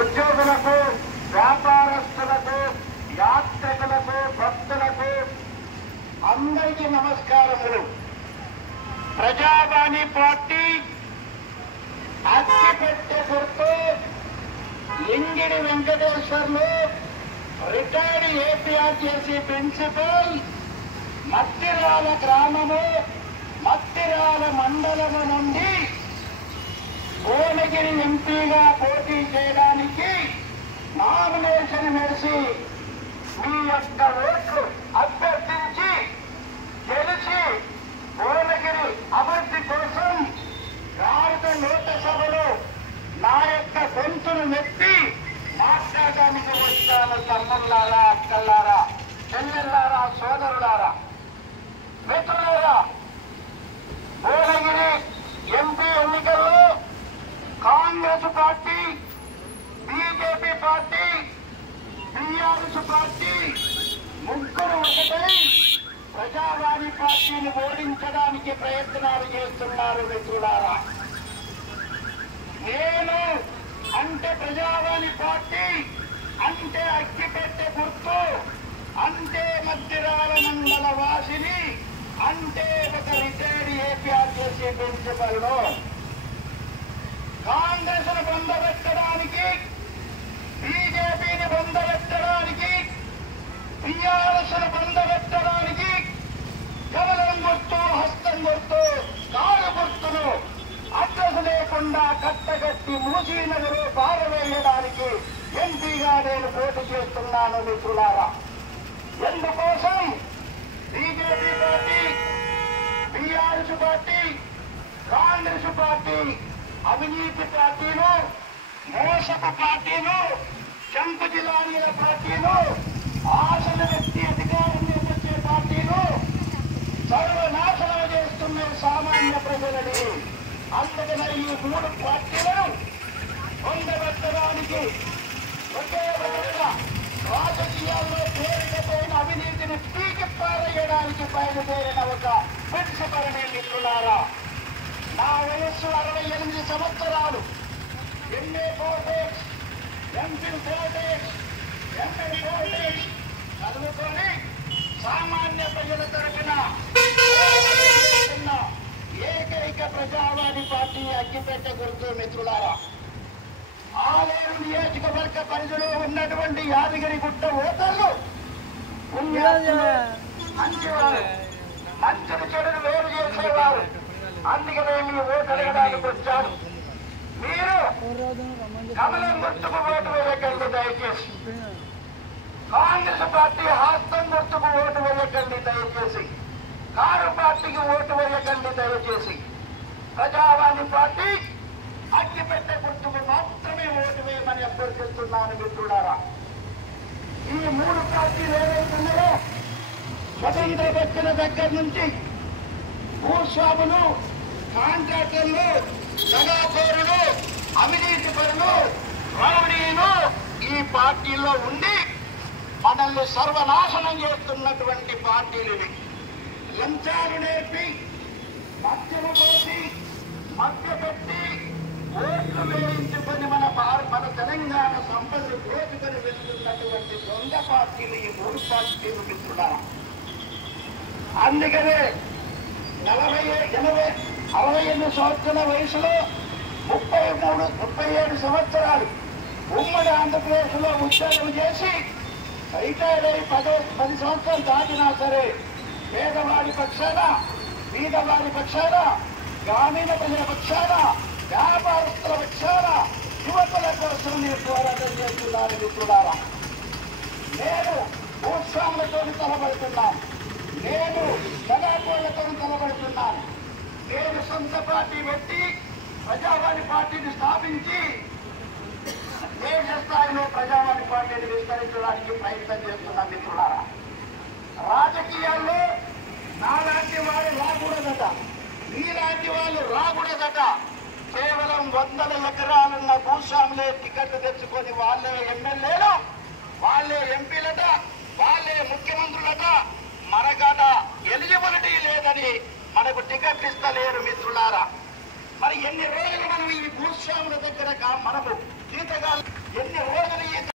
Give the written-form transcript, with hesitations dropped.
ఉద్యోగులకు, వ్యాపారస్తులకు, యాత్రికులకు, భక్తులకు అందరికీ నమస్కారములు. ప్రజావాణి పార్టీ అక్కిపెట్టె గుర్తు Lingidi Venkateswarlu retired APRTC principal, Mattirala గ్రామము, మత్తిరాల మండలము నుండి భువనగిరి ఎంపీగా పోటీ చేయడానికి నామినేషన్ వేసి మీ యొక్క ఓట్లు అభ్యర్థించి గెలిచి భువనగిరి అభివృద్ధి కోసం భారత లోకసభలో నా యొక్క గొంతును మెత్తి మాట్లాడడానికి వచ్చాను. తమ్ముళ్ళారా, అక్కల్లారా, చెల్లెల్లారా, సోదరులారా, మిత్రులారా, భువనగిరి ఎంపీ ఎన్నికల్లో Congress party, BJP party, TRS party ముగ్గురు ఒకటై ప్రజావాణి పార్టీని ఓడించడానికి ప్రయత్నాలు చేస్తున్నారు. మిత్రులారా, నేను అంటే ప్రజావాణి పార్టీ అంటే అక్కిపెట్టె గుర్తు అంటే మధ్యరాల మండల వాసిని అంటే ఒక రిటైర్డ్ ఏపీఆర్టీసీ ప్రిన్సిపల్ ను కాంగ్రెస్ ను పొందబెట్టడానికి, బీజేపీని పొందబెట్టడానికి, టీఆర్ఎస్ ను పొందబెట్టడానికి కమలం గుర్తు, హస్తం గుర్తు, కారు గుర్తును అడ్రస్ లేకుండా కట్టగట్టి మూసీనగరు పారవేయడానికి ఎంపీగా నేను పోటీ చేస్తున్నాను. మిత్రులారా, ఎందుకోసం BJP party, TRS party, Congress party అవినీతి పార్టీలు, మోసపు పార్టీలు, చెంపు జిల్లాల పార్టీలు, ఆశలు వ్యక్తి అధికారంలో వచ్చే పార్టీలు సర్వనాశనం చేస్తున్న సామాన్య ప్రజలని. అందుకనే ఈ మూడు పార్టీలను పొందబెట్టడానికి ఒకే విధంగా రాజకీయాల్లో పేరుకపోయిన అవినీతిని పీకి పారేయడానికి బయలుదేరిన ఒక ప్రిన్సిపల్. మిత్రులారా, నా వయస్సు 68 సంవత్సరాలు. MA politics, MPhil politics, ML politics చదువుకొని సామాన్య ప్రజల తరఫున ఏకైక ప్రజావాణి పార్టీ అక్కిపెట్టె గుర్తు. మిత్రులారా, ఆలేరు నియోజకవర్గ పరిధిలో ఉన్నటువంటి యాదగిరిగుట్ట ఓటర్లు మంచివారు, మంచిని చెడును వేరు చేసేవారు. అందుకనే మీ ఓటు అడగడానికి వచ్చాను. మీరు కమలం గుర్తుకు ఓటు వేయకండి దయచేసి. కాంగ్రెస్ పార్టీ హస్తం గుర్తుకు ఓటు వేయకండి దయచేసి. కారు పార్టీకి ఓటు వేయకండి దయచేసి. ప్రజావాణి పార్టీ అక్కిపెట్టె గుర్తుకు మాత్రమే ఓటు వేయమని అభ్యర్థిస్తున్నాను. మిత్రులారా, ఈ మూడు పార్టీలు ఏవైతున్నాయో స్వతంత్ర వ్యక్తుల దగ్గర నుంచి భూస్వాములు, కాంట్రాక్టర్లు, దగాకోరులు, అవినీతి పరులు, రౌడీలు ఈ పార్టీలో ఉండి మనల్ని సర్వనాశనం చేస్తున్నటువంటి పార్టీలు. లంచాలు నేర్పి, మద్యము పోసి, మద్యపెట్టి ఓట్లు వేయించుకొని మన తెలంగాణ సంపదను దోచుకొని వెళ్తున్నటువంటి దొంగ పార్టీలు ఈ మూడు పార్టీలు. మిత్రులారా, అందుకనే 68 సంవత్సరాల వయసులో 37 సంవత్సరాలు ఉమ్మడి ఆంధ్రప్రదేశ్ లో ఉద్యోగం చేసి రిటైర్డ్ అయి 10 సంవత్సరాలు దాటినా సరే పేదవాడి పక్షాన, బీదవాడి పక్షాన, గ్రామీణ ప్రజల పక్షాన, వ్యాపారస్తుల పక్షాన, యువకుల కోసం నేను పోరాటం చేస్తున్నాను. మిత్రులారా, నేను భూస్వాములతో తలబడుతున్నాను, నేను దగాకోళ్లతో తలబడుతున్నాను. నేను సొంత పార్టీ పెట్టి ప్రజావాణి పార్టీని స్థాపించి దేశ స్థాయిలో ప్రజావాణి పార్టీని విస్తరించడానికి ప్రయత్నం చేస్తున్నాను. మిత్రులారా, రాజకీయాల్లో నాలాంటి వారు రాకూడదట, మీలాంటి వాళ్ళు రాకూడదట. కేవలం 100 ఎకరాలున్న భూస్వాములే టికెట్లు తెచ్చుకొని వాళ్ళే ఎమ్మెల్యేలు, వాళ్ళే ఎంపీలట, వాళ్ళే ముఖ్యమంత్రులట. మనకట ఎలిజిబిలిటీ లేదని మనకు టికెట్లు ఇస్తలేరు. మిత్రులారా, మరి ఎన్ని రోజులు మనం ఈ భూస్వాముల దగ్గర మనము